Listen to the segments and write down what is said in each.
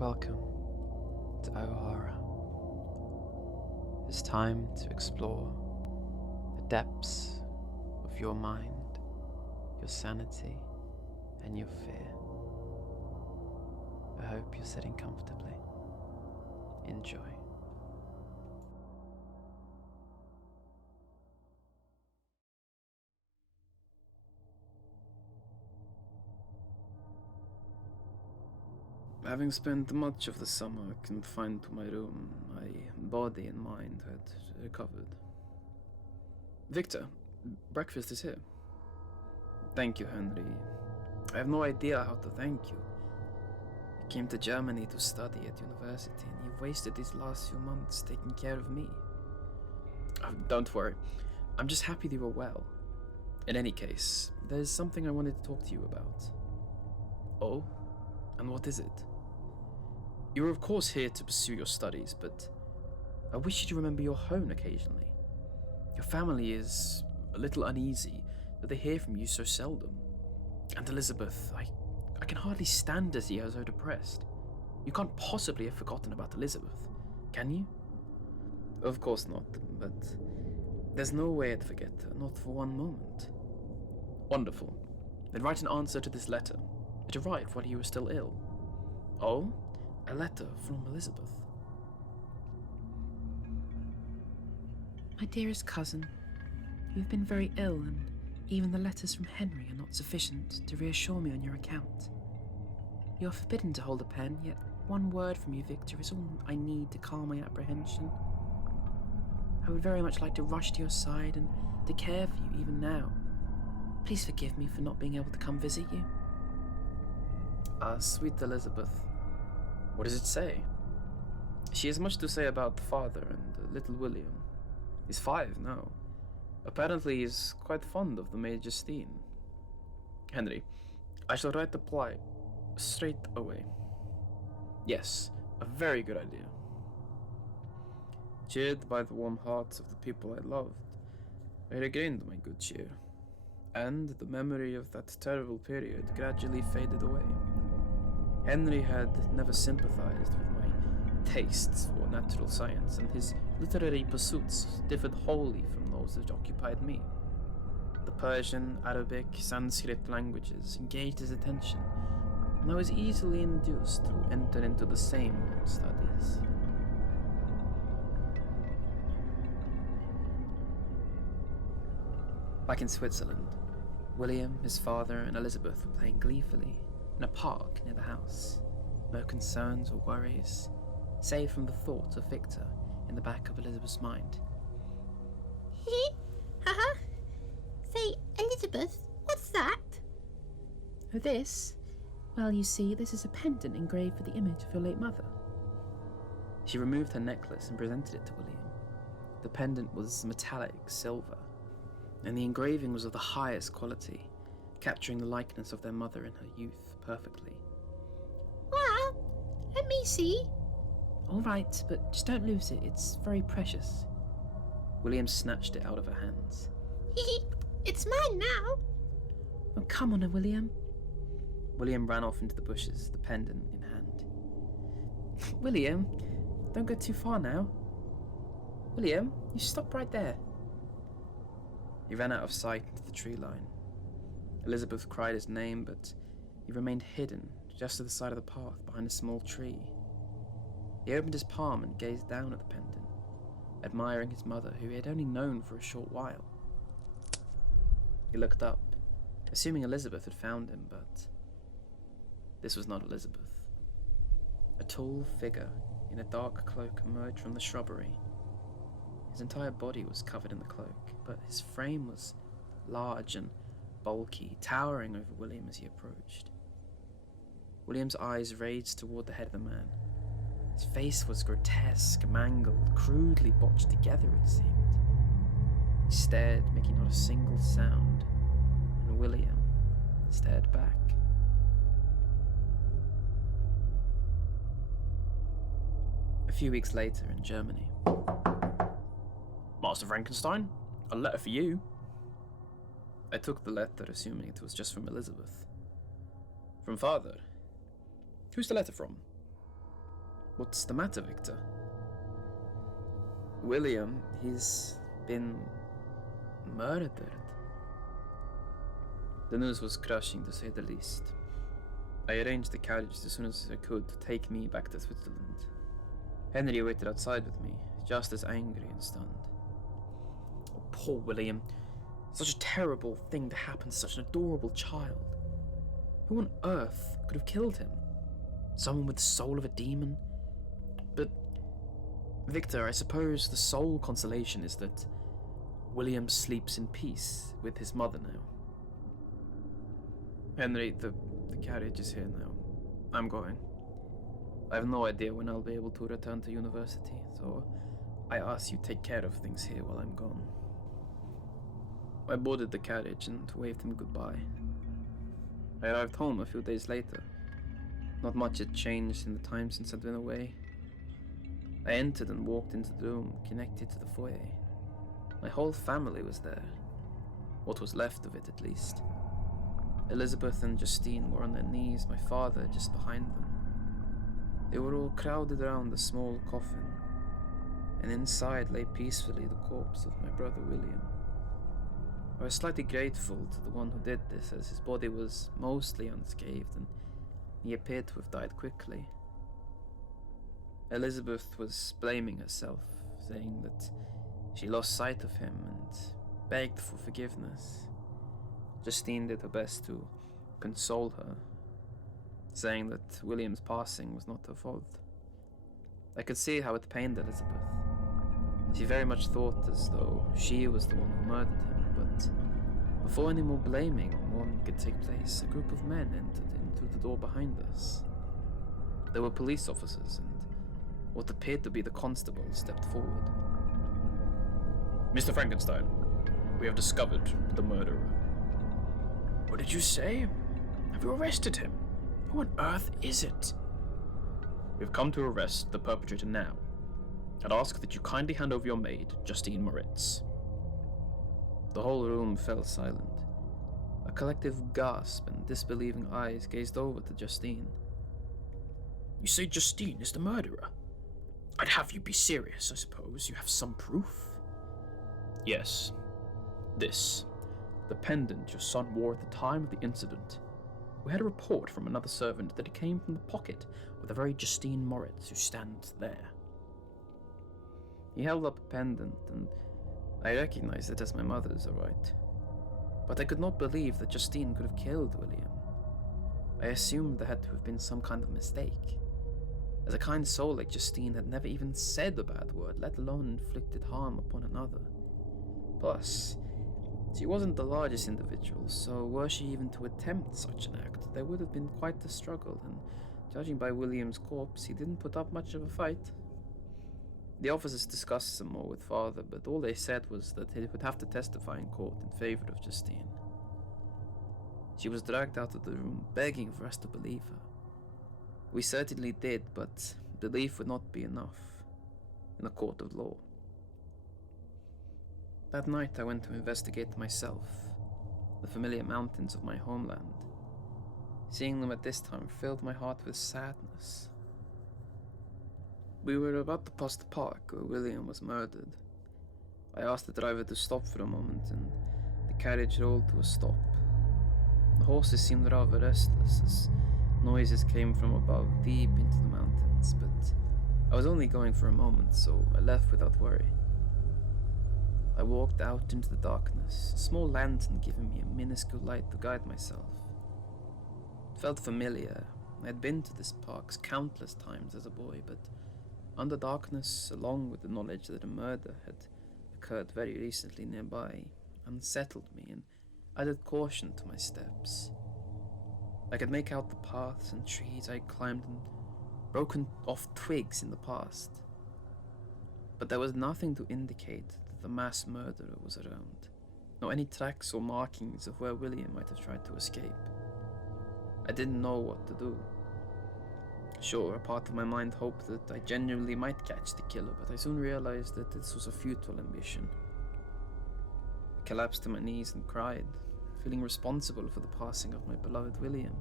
Welcome to O'Hara. It's time to explore the depths of your mind, your sanity, and your fear. I hope you're sitting comfortably. Enjoy. Having spent much of the summer confined to my room, my body and mind had recovered. Victor, breakfast is here. Thank you, Henry. I have no idea how to thank you. You came to Germany to study at university, and you've wasted these last few months taking care of me. Don't worry. I'm just happy that you are well. In any case, there's something I wanted to talk to you about. Oh? And what is it? You are of course here to pursue your studies, but I wish you to remember your home occasionally. Your family is a little uneasy that they hear from you so seldom. And Elizabeth, I can hardly stand to see her so depressed. You can't possibly have forgotten about Elizabeth, can you? Of course not, but there's no way I'd forget her, not for one moment. Wonderful. Then write an answer to this letter. It arrived while you were still ill. Oh? A letter from Elizabeth. My dearest cousin, you've been very ill, and even the letters from Henry are not sufficient to reassure me on your account. You are forbidden to hold a pen, yet one word from you, Victor, is all I need to calm my apprehension. I would very much like to rush to your side and to care for you even now. Please forgive me for not being able to come visit you. Sweet Elizabeth. What does it say? She has much to say about the father and little William. He's 5 now. Apparently he's quite fond of the maid Justine. Henry, I shall write the reply straight away. Yes, a very good idea. Cheered by the warm hearts of the people I loved, I regained my good cheer, and the memory of that terrible period gradually faded away. Henry had never sympathized with my tastes for natural science, and his literary pursuits differed wholly from those that occupied me. The Persian, Arabic, Sanskrit languages engaged his attention, and I was easily induced to enter into the same studies. Back in Switzerland, William, his father, and Elizabeth were playing gleefully in a park near the house. No concerns or worries, save from the thought of Victor in the back of Elizabeth's mind. Haha. Say, Elizabeth, what's that? Oh, this? Well, you see, this is a pendant engraved with the image of your late mother. She removed her necklace and presented it to William. The pendant was metallic silver, and the engraving was of the highest quality, capturing the likeness of their mother in her youth perfectly. Wow, let me see. All right, but just don't lose it. It's very precious. William snatched it out of her hands. It's mine now. Oh, come on, William. William ran off into the bushes, the pendant in hand. William, don't go too far now. William, you stop right there. He ran out of sight into the tree line. Elizabeth cried his name, but he remained hidden just to the side of the path behind a small tree. He opened his palm and gazed down at the pendant, admiring his mother, who he had only known for a short while. He looked up, assuming Elizabeth had found him, but this was not Elizabeth. A tall figure in a dark cloak emerged from the shrubbery. His entire body was covered in the cloak, but his frame was large and bulky, towering over William as he approached. William's eyes raised toward the head of the man. His face was grotesque, mangled, crudely botched together, it seemed. He stared, making not a single sound, and William stared back. A few weeks later in Germany. Master Frankenstein, a letter for you. I took the letter, assuming it was just from Elizabeth. From father? Who's the letter from? What's the matter, Victor? William, he's been murdered. The news was crushing, to say the least. I arranged the carriage as soon as I could to take me back to Switzerland. Henry waited outside with me, just as angry and stunned. Oh, poor William. Such a terrible thing to happen to such an adorable child. Who on earth could have killed him? Someone with the soul of a demon? But, Victor, I suppose the sole consolation is that William sleeps in peace with his mother now. Henry, the carriage is here now. I'm going. I have no idea when I'll be able to return to university, so I ask you take care of things here while I'm gone. I boarded the carriage and waved him goodbye. I arrived home a few days later. Not much had changed in the time since I'd been away. I entered and walked into the room connected to the foyer. My whole family was there. What was left of it, at least. Elizabeth and Justine were on their knees, my father just behind them. They were all crowded around the small coffin, and inside lay peacefully the corpse of my brother William. I was slightly grateful to the one who did this, as his body was mostly unscathed, and he appeared to have died quickly. Elizabeth was blaming herself, saying that she lost sight of him and begged for forgiveness. Justine did her best to console her, saying that William's passing was not her fault. I could see how it pained Elizabeth. She very much thought as though she was the one who murdered him, but before any more blaming or mourning could take place, a group of men entered in through the door behind us. There were police officers, and what appeared to be the constable stepped forward. Mr. Frankenstein, we have discovered the murderer. What did you say? Have you arrested him? Who on earth is it? We've come to arrest the perpetrator now, and ask that you kindly hand over your maid, Justine Moritz. The whole room fell silent. A collective gasp and disbelieving eyes gazed over to Justine. You say Justine is the murderer? I'd have you be serious, I suppose. You have some proof? Yes. This. The pendant your son wore at the time of the incident. We had a report from another servant that it came from the pocket of the very Justine Moritz who stands there. He held up a pendant, and I recognized it as my mother's, all right. But I could not believe that Justine could have killed William. I assumed there had to have been some kind of mistake, as a kind soul like Justine had never even said a bad word, let alone inflicted harm upon another. Plus, she wasn't the largest individual, so were she even to attempt such an act, there would have been quite a struggle, and judging by William's corpse, he didn't put up much of a fight. The officers discussed some more with father, but all they said was that he would have to testify in court in favor of Justine. She was dragged out of the room, begging for us to believe her. We certainly did, but belief would not be enough in a court of law. That night I went to investigate myself, the familiar mountains of my homeland. Seeing them at this time filled my heart with sadness. We were about to pass the park where William was murdered. I asked the driver to stop for a moment, and the carriage rolled to a stop. The horses seemed rather restless as noises came from above, deep into the mountains, but I was only going for a moment, so I left without worry. I walked out into the darkness, a small lantern giving me a minuscule light to guide myself. It felt familiar. I had been to this park countless times as a boy, but under darkness, along with the knowledge that a murder had occurred very recently nearby, unsettled me and added caution to my steps. I could make out the paths and trees I climbed and broken off twigs in the past. But there was nothing to indicate that the mass murderer was around, nor any tracks or markings of where William might have tried to escape. I didn't know what to do. Sure, a part of my mind hoped that I genuinely might catch the killer, but I soon realized that this was a futile ambition. I collapsed to my knees and cried, feeling responsible for the passing of my beloved William.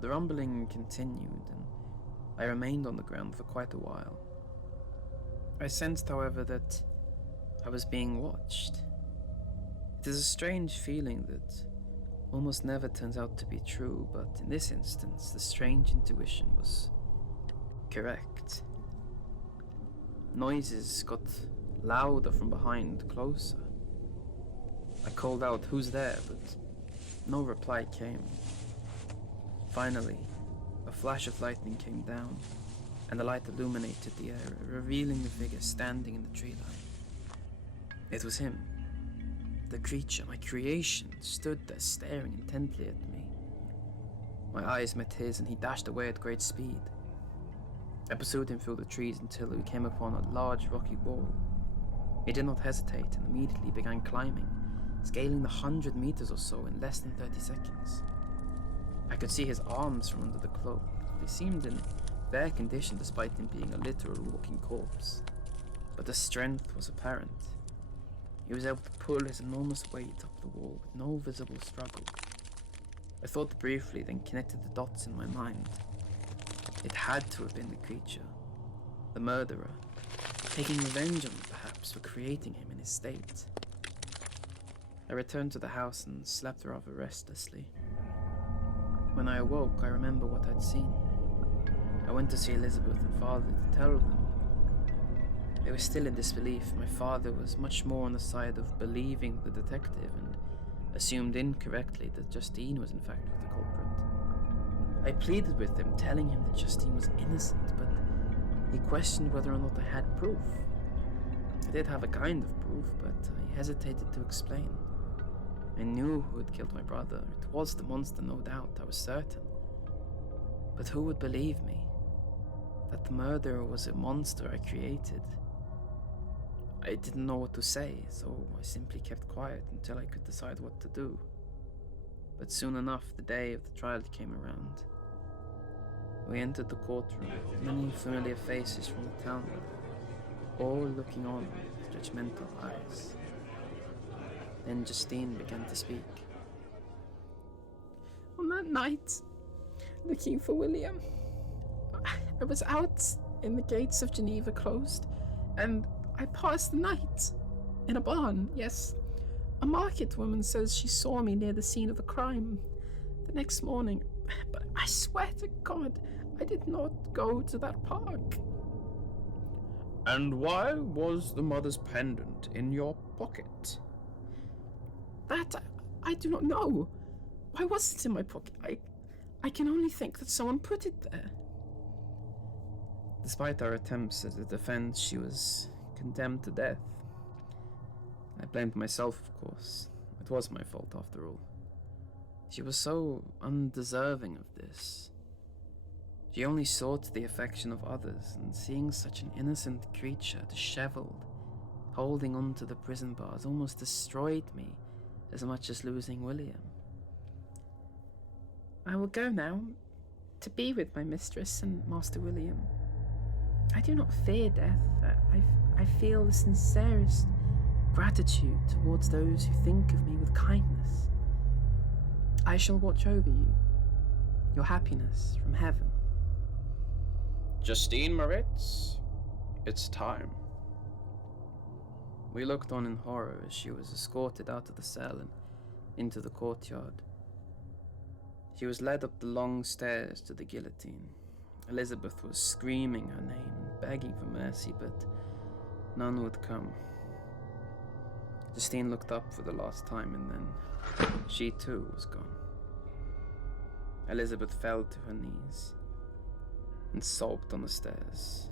The rumbling continued, and I remained on the ground for quite a while. I sensed, however, that I was being watched. It is a strange feeling that almost never turns out to be true, but in this instance, the strange intuition was correct. Noises got louder from behind, closer. I called out, "Who's there?" but no reply came. Finally, a flash of lightning came down, and the light illuminated the air, revealing the figure standing in the tree line. It was him. The creature, my creation, stood there staring intently at me. My eyes met his, and he dashed away at great speed. I pursued him through the trees until we came upon a large rocky wall. He did not hesitate and immediately began climbing, scaling the 100 meters or so in less than 30 seconds. I could see his arms from under the cloak. They seemed in fair condition despite him being a literal walking corpse. But the strength was apparent. He was able to pull his enormous weight up the wall with no visible struggle. I thought briefly, then connected the dots in my mind. It had to have been the creature, the murderer, taking revenge on me perhaps for creating him in his state. I returned to the house and slept rather restlessly. When I awoke, I remember what I'd seen. I went to see Elizabeth and father to tell them. They were still in disbelief. My father was much more on the side of believing the detective and assumed incorrectly that Justine was in fact the culprit. I pleaded with him, telling him that Justine was innocent, but he questioned whether or not I had proof. I did have a kind of proof, but I hesitated to explain. I knew who had killed my brother. It was the monster, no doubt, I was certain. But who would believe me? That the murderer was a monster I created? I didn't know what to say, so I simply kept quiet until I could decide what to do. But soon enough, the day of the trial came around. We entered the courtroom, many familiar faces from the town, all looking on with judgmental eyes. Then Justine began to speak. On that night, looking for William, I was out in the gates of Geneva closed, and I passed the night in a barn, yes. A market woman says she saw me near the scene of the crime the next morning, but I swear to God, I did not go to that park. And why was the mother's pendant in your pocket? That I do not know. Why was it in my pocket? I can only think that someone put it there. Despite our attempts at the defense, she was condemned to death. I blamed myself, of course. It was my fault, after all. She was so undeserving of this. She only sought the affection of others, and seeing such an innocent creature disheveled, holding on to the prison bars, almost destroyed me as much as losing William. I will go now to be with my mistress and Master William. I do not fear death. I feel the sincerest gratitude towards those who think of me with kindness. I shall watch over you, your happiness from heaven. Justine Moritz, it's time. We looked on in horror as she was escorted out of the cell and into the courtyard. She was led up the long stairs to the guillotine. Elizabeth was screaming her name and begging for mercy, but none would come. Justine looked up for the last time, and then she too was gone. Elizabeth fell to her knees and sobbed on the stairs.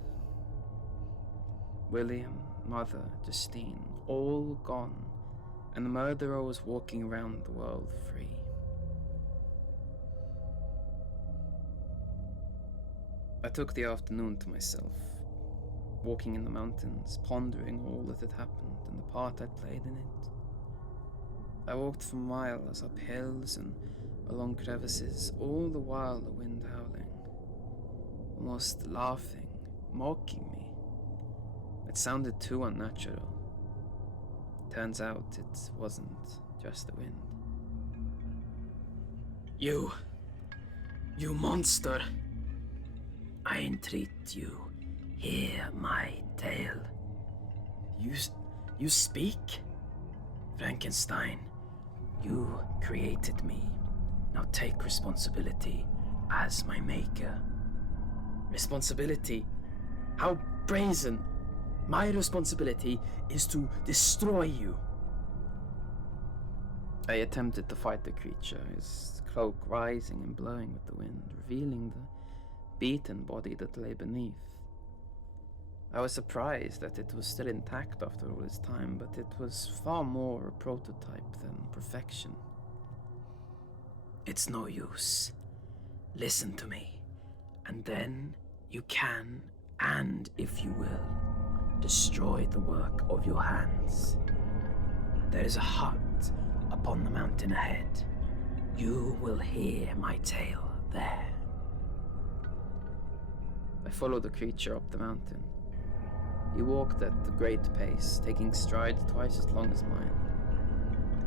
William, mother, Justine, all gone, and the murderer was walking around the world free. I took the afternoon to myself, walking in the mountains, pondering all that had happened and the part I'd played in it. I walked for miles up hills and along crevices, all the while the wind howling, almost laughing, mocking me. It sounded too unnatural. Turns out it wasn't just the wind. You monster! I entreat you, hear my tale. You speak? Frankenstein, you created me. Now take responsibility as my maker. Responsibility? How brazen! My responsibility is to destroy you. I attempted to fight the creature, his cloak rising and blowing with the wind, revealing the beaten body that lay beneath. I was surprised that it was still intact after all this time, but it was far more a prototype than perfection. It's no use. Listen to me, and then you can, and if you will, destroy the work of your hands. There is a hut upon the mountain ahead. You will hear my tale there. I followed the creature up the mountain. He walked at a great pace, taking strides twice as long as mine.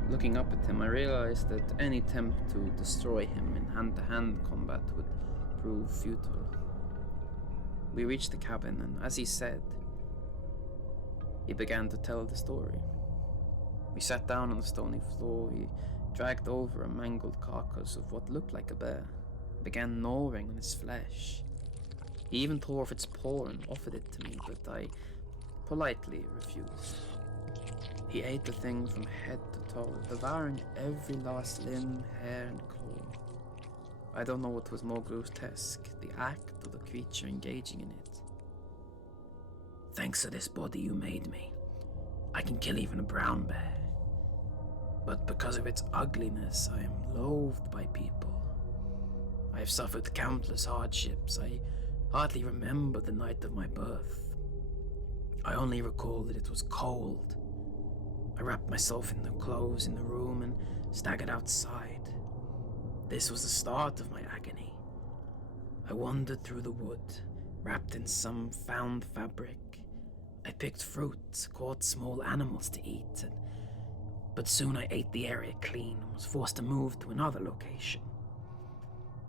Looking up at him, I realized that any attempt to destroy him in hand-to-hand combat would prove futile. We reached the cabin, and as he said, he began to tell the story. We sat down on the stony floor. He dragged over a mangled carcass of what looked like a bear, began gnawing on its flesh. He even tore off its paw and offered it to me, but I politely refused. He ate the thing from head to toe, devouring every last limb, hair, and claw. I don't know what was more grotesque, the act or the creature engaging in it. Thanks to this body you made me, I can kill even a brown bear. But because of its ugliness, I am loathed by people. I have suffered countless hardships. I hardly remember the night of my birth. I only recall that it was cold. I wrapped myself in the clothes in the room and staggered outside. This was the start of my agony. I wandered through the wood, wrapped in some found fabric. I picked fruit, caught small animals to eat, but soon I ate the area clean and was forced to move to another location.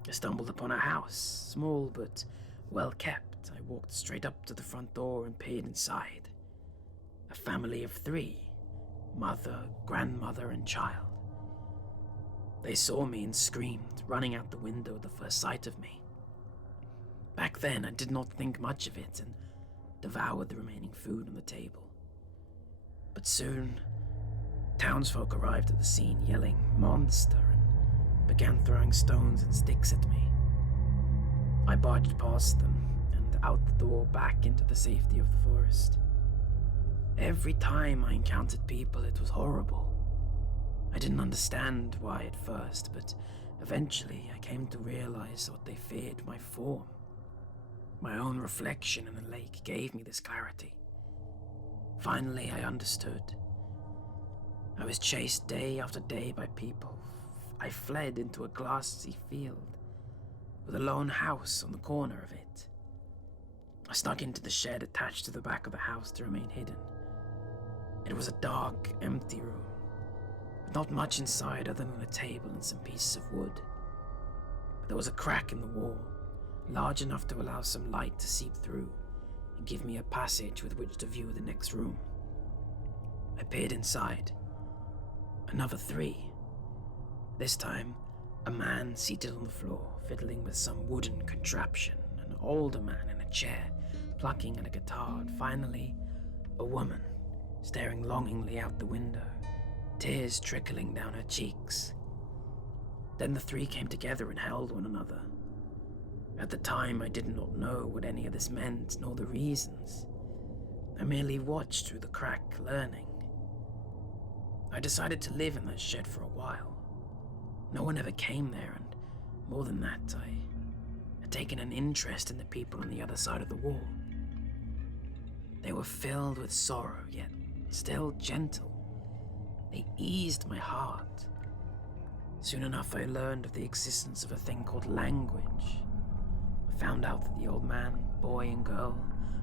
I stumbled upon a house, small but well kept. I walked straight up to the front door and peered inside. A family of 3, mother, grandmother, and child. They saw me and screamed, running out the window at the first sight of me. Back then, I did not think much of it and devoured the remaining food on the table. But soon, townsfolk arrived at the scene yelling, "Monster!" and began throwing stones and sticks at me. I barged past them and out the door back into the safety of the forest. Every time I encountered people, it was horrible. I didn't understand why at first, but eventually I came to realize what they feared: my form. My own reflection in the lake gave me this clarity. Finally, I understood. I was chased day after day by people. I fled into a grassy field, with a lone house on the corner of it. I snuck into the shed attached to the back of the house to remain hidden. It was a dark, empty room, with not much inside other than a table and some pieces of wood. But there was a crack in the wall, large enough to allow some light to seep through and give me a passage with which to view the next room. I peered inside. Another 3. This time, a man seated on the floor, fiddling with some wooden contraption, an older man in a chair, plucking at a guitar, and finally, a woman, staring longingly out the window, tears trickling down her cheeks. Then the 3 came together and held one another. At the time, I did not know what any of this meant, nor the reasons. I merely watched through the crack, learning. I decided to live in that shed for a while. No one ever came there, and more than that, I had taken an interest in the people on the other side of the wall. They were filled with sorrow, yet still gentle. They eased my heart. Soon enough, I learned of the existence of a thing called language. I found out that the old man, boy, and girl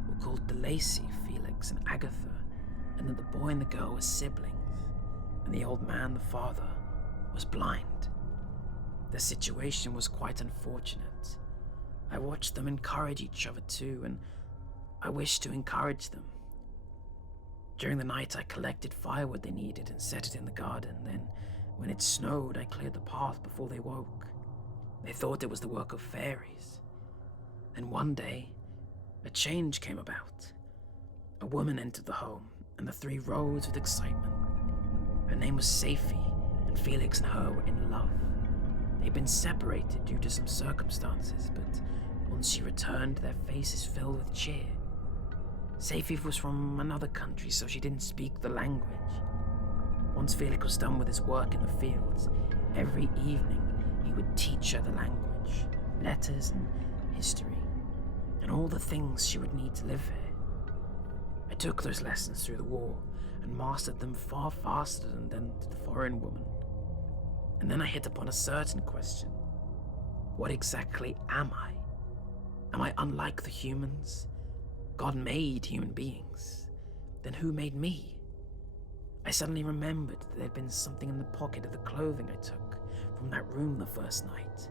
were called DeLacy, Felix, and Agatha, and that the boy and the girl were siblings, and the old man, the father, was blind. Their situation was quite unfortunate. I watched them encourage each other too, and I wished to encourage them. During the night, I collected firewood they needed and set it in the garden. Then, when it snowed, I cleared the path before they woke. They thought it was the work of fairies. Then one day, a change came about. A woman entered the home, and the three rose with excitement. Her name was Safi, and Felix and her were in love. They'd been separated due to some circumstances, but once she returned, their faces filled with cheer. Safi was from another country, so she didn't speak the language. Once Felix was done with his work in the fields, every evening he would teach her the language, letters and history, and all the things she would need to live here. I took those lessons through the war and mastered them far faster than the foreign woman. And then I hit upon a certain question. What exactly am I? Am I unlike the humans? God made human beings. Then who made me? I suddenly remembered that there had been something in the pocket of the clothing I took from that room the first night.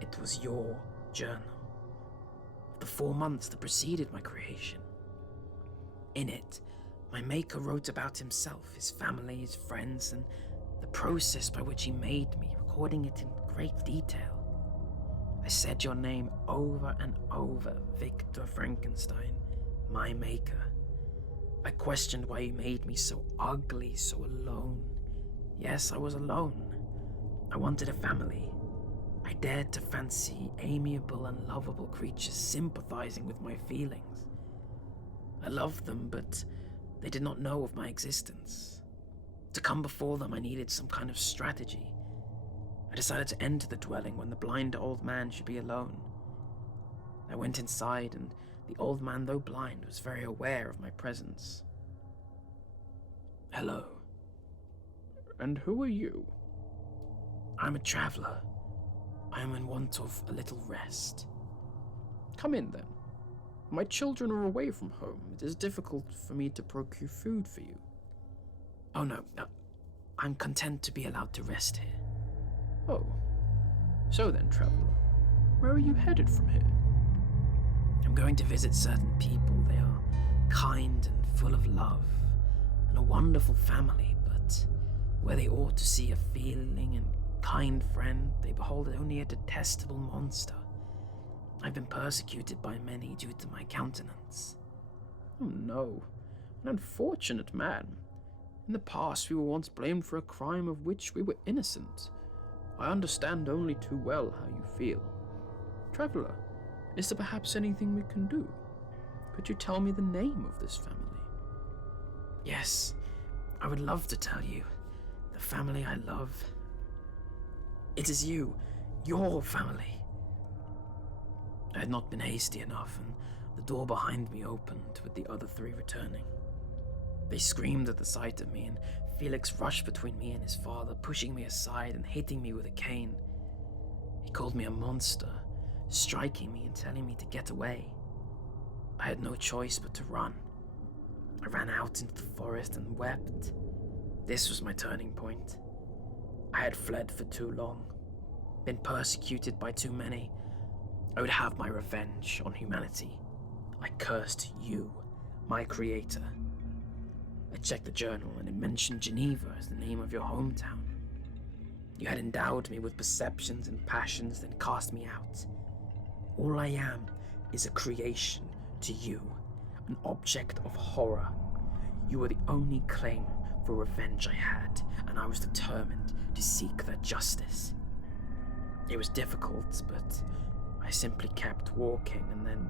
It was your journal. Of the 4 months that preceded my creation. In it, my maker wrote about himself, his family, his friends, and the process by which he made me, recording it in great detail. I said your name over and over, Victor Frankenstein, my maker. I questioned why you made me so ugly, so alone. Yes, I was alone. I wanted a family. I dared to fancy amiable and lovable creatures sympathizing with my feelings. I loved them, but they did not know of my existence. To come before them, I needed some kind of strategy. I decided to enter the dwelling when the blind old man should be alone. I went inside, and the old man, though blind, was very aware of my presence. Hello. And who are you? I'm a traveler. I am in want of a little rest. Come in then. My children are away from home. It is difficult for me to procure food for you. Oh no, I'm content to be allowed to rest here. Oh. So then, traveler, where are you headed from here? I'm going to visit certain people. They are kind and full of love, and a wonderful family, but where they ought to see a feeling and kind friend, they behold only a detestable monster. I've been persecuted by many due to my countenance. Oh no, an unfortunate man. In the past, we were once blamed for a crime of which we were innocent. I understand only too well how you feel. Traveler, is there perhaps anything we can do? Could you tell me the name of this family? Yes, I would love to tell you. The family I love. It is you, your family. I had not been hasty enough, and the door behind me opened with the other three returning. They screamed at the sight of me, and Felix rushed between me and his father, pushing me aside and hitting me with a cane. He called me a monster, striking me and telling me to get away. I had no choice but to run. I ran out into the forest and wept. This was my turning point. I had fled for too long, been persecuted by too many. I would have my revenge on humanity. I cursed you, my creator. I checked the journal and it mentioned Geneva as the name of your hometown. You had endowed me with perceptions and passions, then cast me out. All I am is a creation to you, an object of horror. You were the only claim for revenge I had, and I was determined to seek that justice. It was difficult, but I simply kept walking, and then,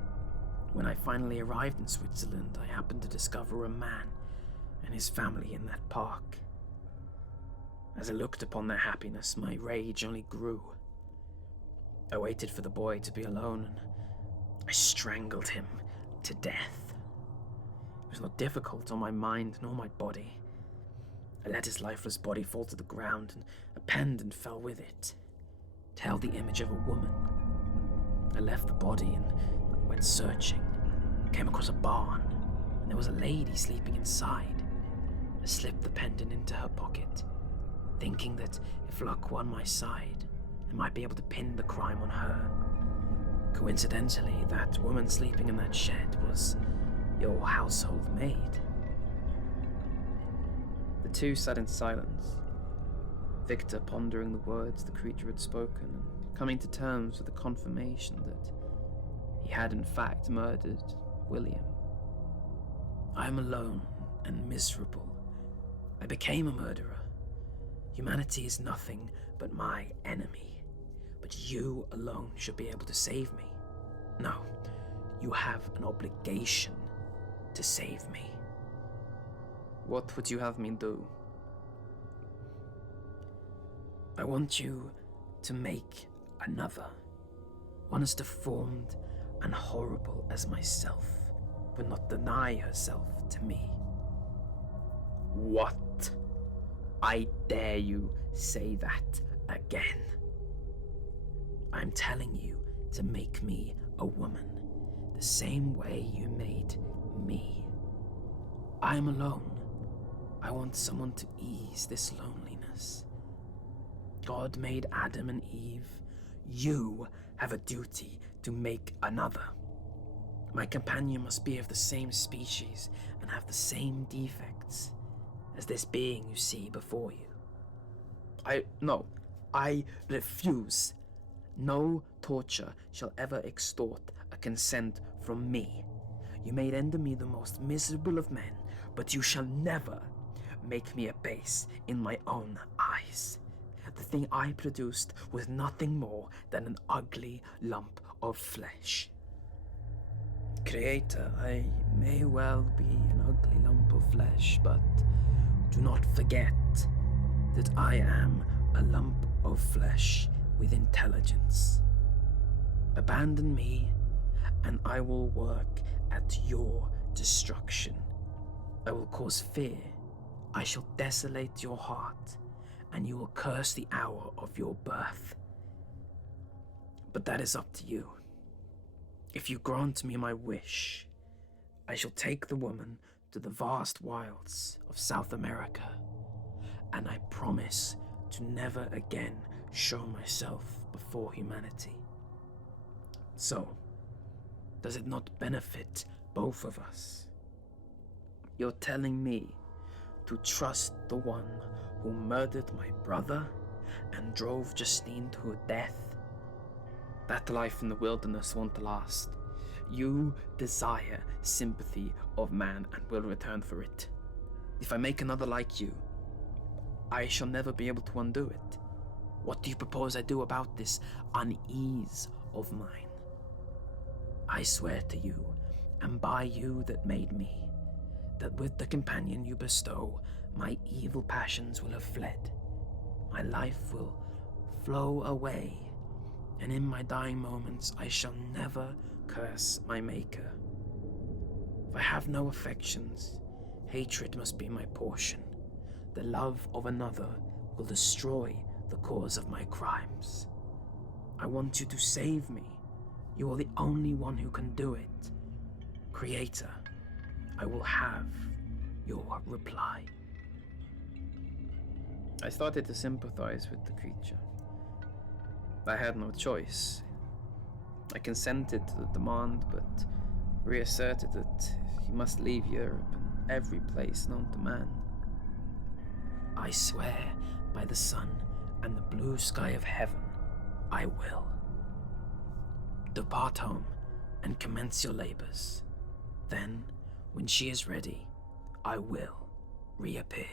when I finally arrived in Switzerland, I happened to discover a man and his family in that park. As I looked upon their happiness, my rage only grew. I waited for the boy to be alone, and I strangled him to death. It was not difficult on my mind nor my body. I let his lifeless body fall to the ground, and a pendant fell with it. It held the image of a woman. I left the body and went searching. Came across a barn, and there was a lady sleeping inside. I slipped the pendant into her pocket, thinking that if luck were on my side, I might be able to pin the crime on her. Coincidentally, that woman sleeping in that shed was your household maid. The two sat in silence, Victor pondering the words the creature had spoken and coming to terms with the confirmation that he had in fact murdered William. I'm alone and miserable. I became a murderer. Humanity is nothing but my enemy. But you alone should be able to save me. No, you have an obligation to save me. What would you have me do? I want you to make another. One as deformed and horrible as myself, but not deny herself to me. What? I dare you say that again. I'm telling you to make me a woman, the same way you made me. I'm alone. I want someone to ease this loneliness. God made Adam and Eve. You have a duty to make another. My companion must be of the same species and have the same defects as this being you see before you. I refuse. No torture shall ever extort a consent from me. You may render me the most miserable of men, but you shall never make me a base in my own eyes. The thing I produced was nothing more than an ugly lump of flesh. Creator, I may well be an ugly lump of flesh, but do not forget that I am a lump of flesh with intelligence. Abandon me, and I will work at your destruction. I will cause fear. I shall desolate your heart, and you will curse the hour of your birth. But that is up to you. If you grant me my wish, I shall take the woman to the vast wilds of South America, and I promise to never again show myself before humanity. So, does it not benefit both of us? You're telling me to trust the one who murdered my brother and drove Justine to her death? That life in the wilderness won't last. You desire sympathy of man and will return for it. If I make another like you, I shall never be able to undo it. What do you propose I do about this unease of mine? I swear to you, and by you that made me, that with the companion you bestow, my evil passions will have fled. My life will flow away, and in my dying moments I shall never curse my Maker. If I have no affections, hatred must be my portion. The love of another will destroy the cause of my crimes. I want you to save me. You are the only one who can do it. Creator, I will have your reply. I started to sympathize with the creature. I had no choice. I consented to the demand, but reasserted that he must leave Europe and every place known to man. I swear by the sun and the blue sky of heaven, I will. Depart home and commence your labors. Then, when she is ready, I will reappear.